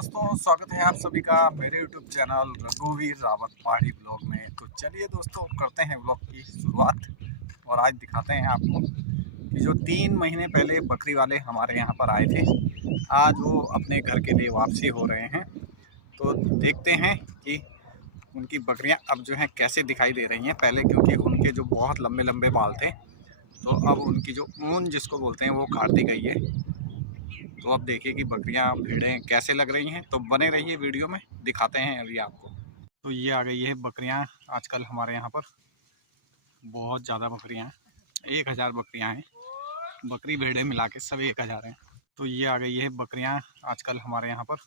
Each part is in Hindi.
दोस्तों, स्वागत है आप सभी का मेरे यूट्यूब चैनल रघुवीर रावत पहाड़ी ब्लॉग में। तो चलिए दोस्तों, करते हैं ब्लॉग की शुरुआत और आज दिखाते हैं आपको कि जो 3 महीने पहले बकरी वाले हमारे यहाँ पर आए थे, आज वो अपने घर के लिए वापसी हो रहे हैं। तो देखते हैं कि उनकी बकरियाँ अब जो हैं कैसे दिखाई दे रही हैं। पहले क्योंकि उनके जो बहुत लंबे लंबे बाल थे, तो अब उनकी जो ऊन जिसको बोलते हैं वो काट दी गई है। तो अब देखिए कि बकरियां भेड़ें कैसे लग रही हैं। तो बने रहिए वीडियो में, दिखाते हैं अभी आपको। तो ये आ गई है बकरियां। आजकल हमारे यहाँ पर बहुत ज़्यादा बकरियां हैं, 1000 बकरियां हैं। बकरी भेड़ें मिला के सब 1000 हैं। तो ये आ गई है बकरियां। आजकल हमारे यहाँ पर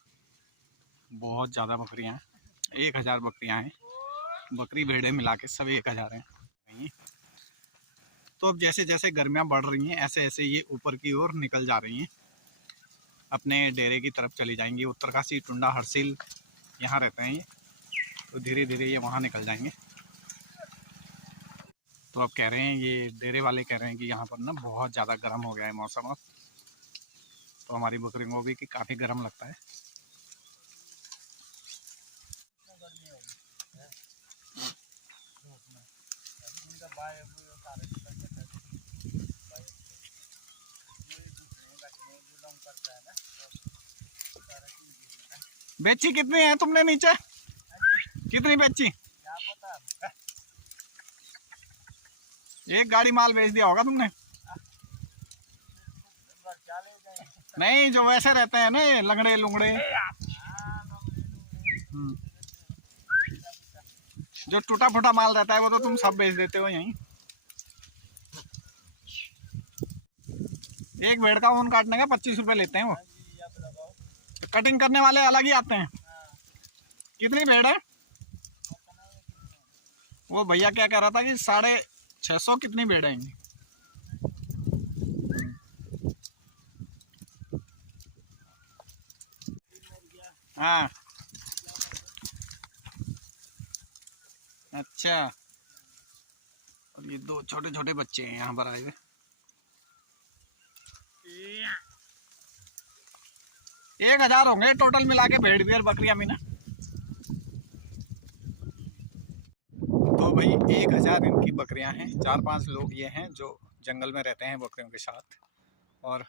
बहुत ज़्यादा बकरियां हैं, 1000 बकरियां हैं। बकरी भेड़ें मिला के सब 1000 हैं। तो अब जैसे जैसे गर्मियाँ बढ़ रही हैं, ऐसे ऐसे ये ऊपर की ओर निकल जा रही हैं, अपने डेरे की तरफ चली जाएंगी। उत्तरकाशी, टुंडा, हरसिल यहाँ रहते हैं ये, तो धीरे धीरे ये वहाँ निकल जाएंगे। तो अब कह रहे हैं, ये डेरे वाले कह रहे हैं कि यहाँ पर ना बहुत ज़्यादा गर्म हो गया है मौसम अब। तो हमारी बकरियों को भी कि काफ़ी गर्म लगता है। बेची कितनी है तुमने नीचे? कितनी बेची? एक गाड़ी माल बेच दिया होगा तुमने। नहीं, जो वैसे रहते हैं ना ये लंगड़े लुंगड़े, जो टूटा फूटा माल रहता है वो तो तुम सब बेच देते हो यहीं। एक भेड़ का ऊन काटने का 25 रुपए लेते हैं वो। कटिंग करने वाले अलग ही आते हैं। कितनी भेड़ है? वो भैया क्या कह रहा था कि 650 कितनी भेड़ है? हाँ, अच्छा। और ये 2 छोटे छोटे बच्चे हैं यहाँ पर आए हुए। 1000 होंगे टोटल मिला के भेड़ भी और बकरियां भी ना। तो भाई 1000 इनकी बकरियां हैं। 4-5 लोग ये हैं जो जंगल में रहते हैं बकरियों के साथ, और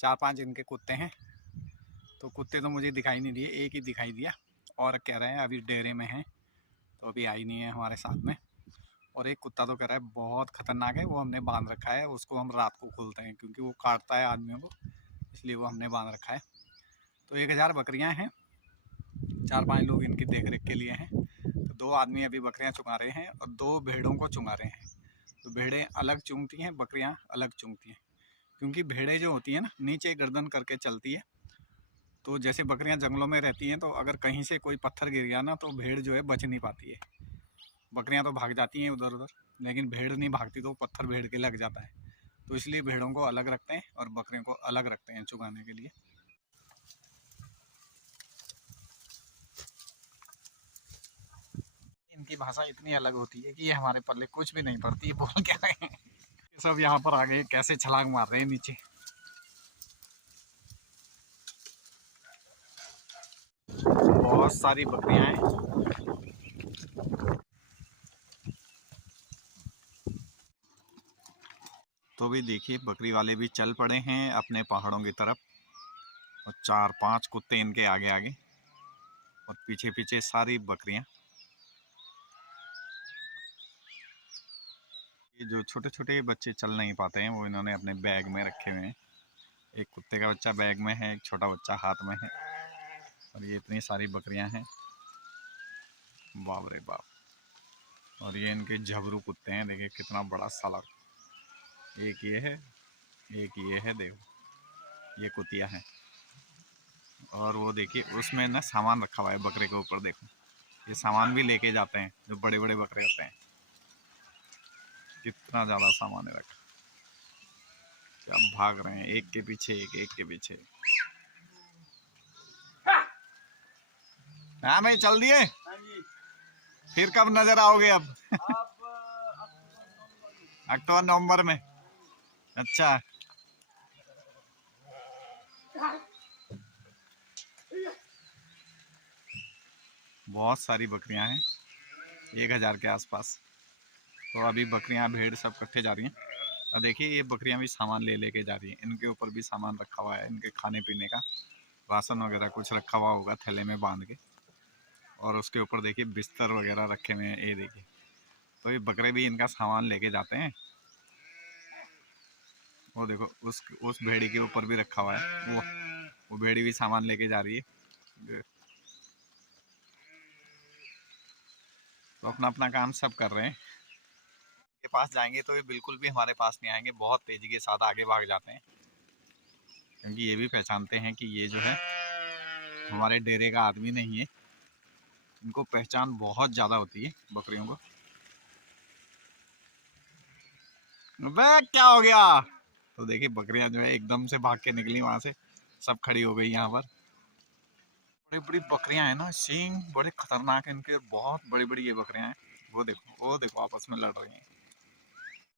4-5 इनके कुत्ते हैं। तो कुत्ते तो मुझे दिखाई नहीं दिए, एक ही दिखाई दिया। और कह रहे हैं अभी डेरे में हैं, तो अभी आई नहीं है हमारे साथ में। और एक कुत्ता तो कह रहा है बहुत खतरनाक है, वो हमने बांध रखा है, उसको हम रात को खोलते हैं क्योंकि वो काटता है आदमियों को, इसलिए वो हमने बांध रखा है। तो 1000 बकरियां हैं, 4-5 लोग इनकी देख रेख के लिए हैं। तो 2 आदमी अभी बकरियां चुंगा रहे हैं और 2 भेड़ों को चुंगा रहे हैं। तो भेड़ें अलग चुंगती हैं, बकरियां अलग चुंगती हैं, क्योंकि भेड़ें जो होती हैं ना नीचे गर्दन करके चलती है। तो जैसे बकरियां जंगलों में रहती हैं, तो अगर कहीं से कोई पत्थर गिर गया ना, तो भेड़ जो है बच नहीं पाती है। बकरियां तो भाग जाती हैं उधर उधर, लेकिन भेड़ नहीं भागती, तो पत्थर भेड़ के लग जाता है। तो इसलिए भेड़ों को अलग रखते हैं और बकरियों को अलग रखते हैं चुगाने के लिए। इनकी भाषा इतनी अलग होती है कि ये हमारे पल्ले कुछ भी नहीं पड़ती, ये बोल क्या रहे हैं। सब यहाँ पर आ गए, कैसे छलांग मार रहे हैं नीचे। बहुत सारी बकरियां हैं। तो भी देखिए, बकरी वाले भी चल पड़े हैं अपने पहाड़ों की तरफ, और 4-5 कुत्ते इनके आगे आगे और पीछे पीछे सारी बकरियां। ये जो छोटे छोटे बच्चे चल नहीं पाते हैं, वो इन्होंने अपने बैग में रखे हुए हैं। एक कुत्ते का बच्चा बैग में है, एक छोटा बच्चा हाथ में है, और ये इतनी सारी बकरियां हैं, बाप रे बाप। और ये इनके झबरू कुत्ते हैं, देखिए कितना बड़ा साला। एक ये है, एक ये है, देखो ये कुतिया है। और वो देखिए उसमें ना सामान रखा हुआ है बकरे के ऊपर, देखो ये सामान भी लेके जाते हैं जो बड़े बड़े बकरे होते हैं। कितना ज़्यादा सामान है रखा। क्या भाग रहे हैं एक के पीछे एक, एक के पीछे। हाँ भाई, चल दिए। फिर कब नजर आओगे अब? अक्टूबर नवंबर में। अच्छा। बहुत सारी बकरियां हैं, 1000 के आसपास। तो अभी बकरियां भेड़ सब इकट्ठे जा रही हैं। और देखिए ये बकरियां भी सामान ले लेके जा रही हैं। इनके ऊपर भी सामान रखा हुआ है, इनके खाने पीने का राशन वगैरह कुछ रखा हुआ होगा थैले में बांध के। और उसके ऊपर देखिए बिस्तर वगैरह रखे हुए हैं, ये देखिए। तो ये बकरे भी इनका सामान लेके जाते हैं। वो देखो उस भेड़ी के ऊपर भी रखा हुआ है, वो भेड़ी भी सामान लेके जा रही है। तो अपना अपना काम सब कर रहे हैं। के पास जाएंगे तो ये बिल्कुल भी हमारे पास नहीं आएंगे, बहुत तेजी के साथ आगे भाग जाते हैं, क्योंकि ये भी पहचानते हैं कि ये जो है हमारे डेरे का आदमी नहीं है। इनको पहचान बहुत ज़्यादा होती है बकरियों को। वे क्या हो गया? तो देखिए बकरियां जो है एकदम से भाग के निकली वहां से, सब खड़ी हो गई यहाँ पर। बड़ी बड़ी बकरियां हैं ना, सींग बड़े खतरनाक हैं इनके, बहुत बड़ी बड़ी ये बकरियां हैं। वो देखो आपस में लड़ रही हैं।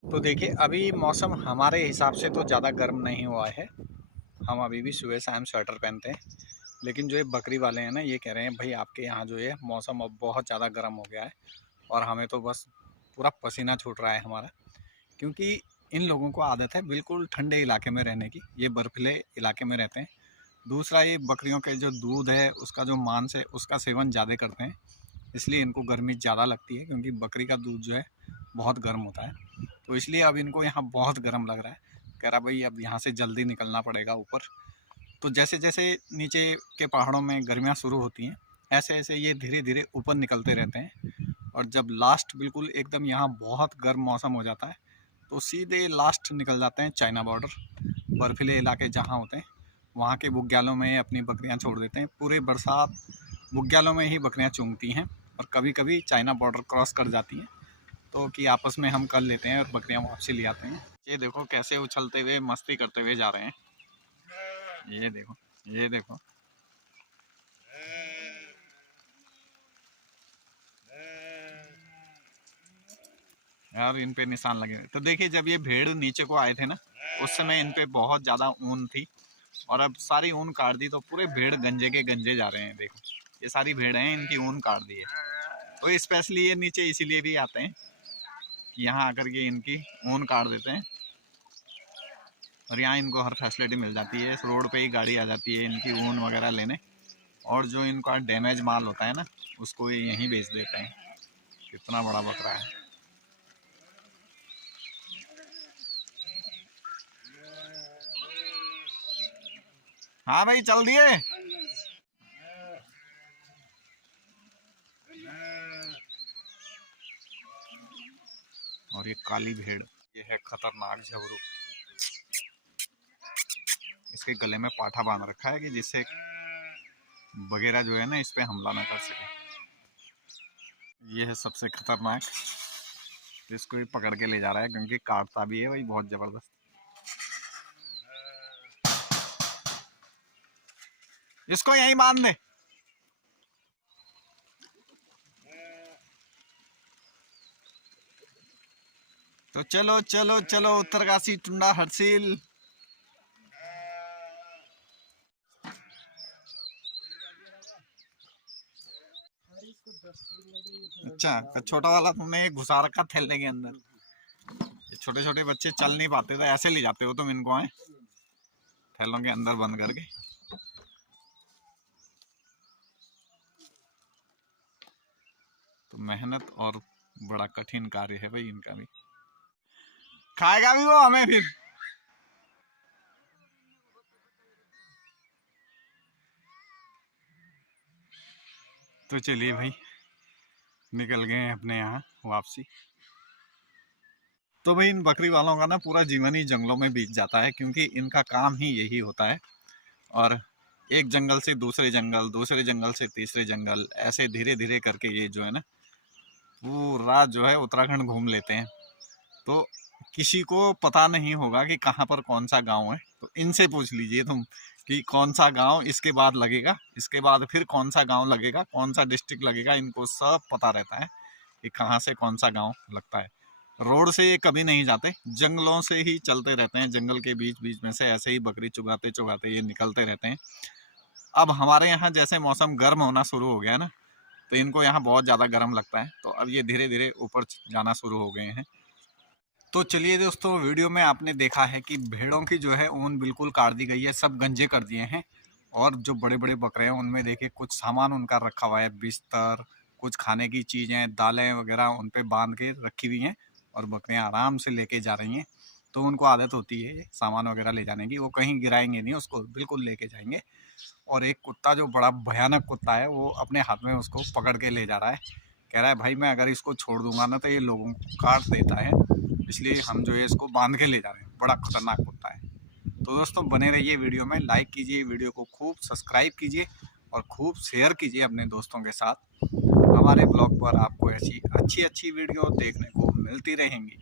तो देखिए अभी मौसम हमारे हिसाब से तो ज़्यादा गर्म नहीं हुआ है, हम अभी भी सुबह शाम स्वेटर पहनते हैं। लेकिन जो ये बकरी वाले हैं ना, ये कह रहे हैं भाई आपके यहाँ जो है मौसम अब बहुत ज़्यादा गर्म हो गया है और हमें तो बस पूरा पसीना छूट रहा है हमारा। क्योंकि इन लोगों को आदत है बिल्कुल ठंडे इलाके में रहने की, ये बर्फीले इलाके में रहते हैं। दूसरा ये बकरियों के जो दूध है उसका जो मांस है उसका सेवन ज़्यादा करते हैं, इसलिए इनको गर्मी ज़्यादा लगती है, क्योंकि बकरी का दूध जो है बहुत गर्म होता है। तो इसलिए अब इनको यहाँ बहुत गर्म लग रहा है। कह रहा भाई अब यहाँ से जल्दी निकलना पड़ेगा ऊपर। तो जैसे जैसे नीचे के पहाड़ों में गर्मियाँ शुरू होती हैं, ऐसे ऐसे ये धीरे धीरे ऊपर निकलते रहते हैं। और जब लास्ट बिल्कुल एकदम यहाँ बहुत गर्म मौसम हो जाता है तो सीधे लास्ट निकल जाते हैं चाइना बॉर्डर, बर्फीले इलाके जहाँ होते हैं वहाँ के बुग्यालों में अपनी बकरियाँ छोड़ देते हैं। पूरे बरसात बुग्यालों में ही बकरियाँ चूंगती हैं और कभी कभी चाइना बॉर्डर क्रॉस कर जाती हैं, तो कि आपस में हम कर लेते हैं और बकरियाँ वापसी ले आते हैं। ये देखो कैसे उछलते हुए मस्ती करते हुए जा रहे हैं, ये देखो ये देखो। यार इन पे निशान लगे हुए। तो देखिए जब ये भेड़ नीचे को आए थे ना, उस समय इन पे बहुत ज़्यादा ऊन थी और अब सारी ऊन काट दी, तो पूरे भेड़ गंजे के गंजे जा रहे हैं। देखो ये सारी भेड़ हैं, इनकी ऊन काट दी है। तो स्पेशली ये नीचे इसीलिए भी आते हैं कि यहाँ आकर के इनकी ऊन काट देते हैं और यहाँ इनको हर फैसिलिटी मिल जाती है। इस रोड पे ही गाड़ी आ जाती है इनकी ऊन वगैरह लेने, और जो इनका डैमेज माल होता है ना उसको ये यहीं बेच देते हैं। कितना बड़ा बकरा है। हाँ भाई चल दिए। और ये काली भेड़, ये है खतरनाक झबरू। इसके गले में पाठा बांध रखा है कि जिससे वगैरह जो है ना इस पे हमला ना कर सके। ये है सबसे खतरनाक, इसको ही पकड़ के ले जा रहा है क्योंकि काटता भी है भाई बहुत जबरदस्त। इसको यहीं बांध दे। तो चलो चलो चलो उत्तरकाशी टुंडा हरसिल। अच्छा तो छोटा वाला तुमने ये घुसा रखा थैले के अंदर। छोटे छोटे बच्चे चल नहीं पाते तो ऐसे ले जाते हो तुम इनको, है थैलों के अंदर बंद करके। तो मेहनत और बड़ा कठिन कार्य है भाई इनका भी। खाएगा भी वो हमें फिर। तो चलिए भाई निकल गए अपने यहाँ वापसी। तो भाई इन बकरी वालों का ना पूरा जीवन ही जंगलों में बीत जाता है, क्योंकि इनका काम ही यही होता है। और एक जंगल से दूसरे जंगल, दूसरे जंगल से तीसरे जंगल, ऐसे धीरे धीरे करके ये जो है ना पूरा जो है उत्तराखंड घूम लेते हैं। तो किसी को पता नहीं होगा कि कहाँ पर कौन सा गांव है। तो इनसे पूछ लीजिए तुम कि कौन सा गांव इसके बाद लगेगा, इसके बाद फिर कौन सा गांव लगेगा, कौन सा डिस्ट्रिक्ट लगेगा, इनको सब पता रहता है कि कहाँ से कौन सा गांव लगता है। रोड से ये कभी नहीं जाते, जंगलों से ही चलते रहते हैं। जंगल के बीच बीच में से ऐसे ही बकरी चुगाते चुगाते ये निकलते रहते हैं। अब हमारे यहाँ जैसे मौसम गर्म होना शुरू हो गया ना, तो इनको यहाँ बहुत ज़्यादा गर्म लगता है, तो अब ये धीरे धीरे ऊपर जाना शुरू हो गए हैं। तो चलिए दोस्तों, वीडियो में आपने देखा है कि भेड़ों की जो है ऊन बिल्कुल काट दी गई है, सब गंजे कर दिए हैं। और जो बड़े बड़े बकरे हैं उनमें देखिए कुछ सामान उनका रखा हुआ है, बिस्तर, कुछ खाने की चीज़ें, दालें वगैरह उन पे बांध के रखी हुई हैं और बकरियां आराम से लेके जा रही हैं। तो उनको आदत होती है सामान वगैरह ले जाने की, वो कहीं गिराएंगे नहीं, उसको बिल्कुल लेके जाएंगे। और एक कुत्ता जो बड़ा भयानक कुत्ता है, वो अपने हाथ में उसको पकड़ के ले जा रहा है, कह रहा है भाई मैं अगर इसको छोड़ दूंगा ना तो ये लोगों को काट देता है, इसलिए हम जो है इसको बांध के ले जा रहे हैं। बड़ा खतरनाक कुत्ता है। तो दोस्तों बने रहिए वीडियो में, लाइक कीजिए, वीडियो को खूब सब्सक्राइब कीजिए और खूब शेयर कीजिए अपने दोस्तों के साथ। हमारे ब्लॉग पर आपको ऐसी अच्छी अच्छी वीडियो देखने को मिलती रहेंगी।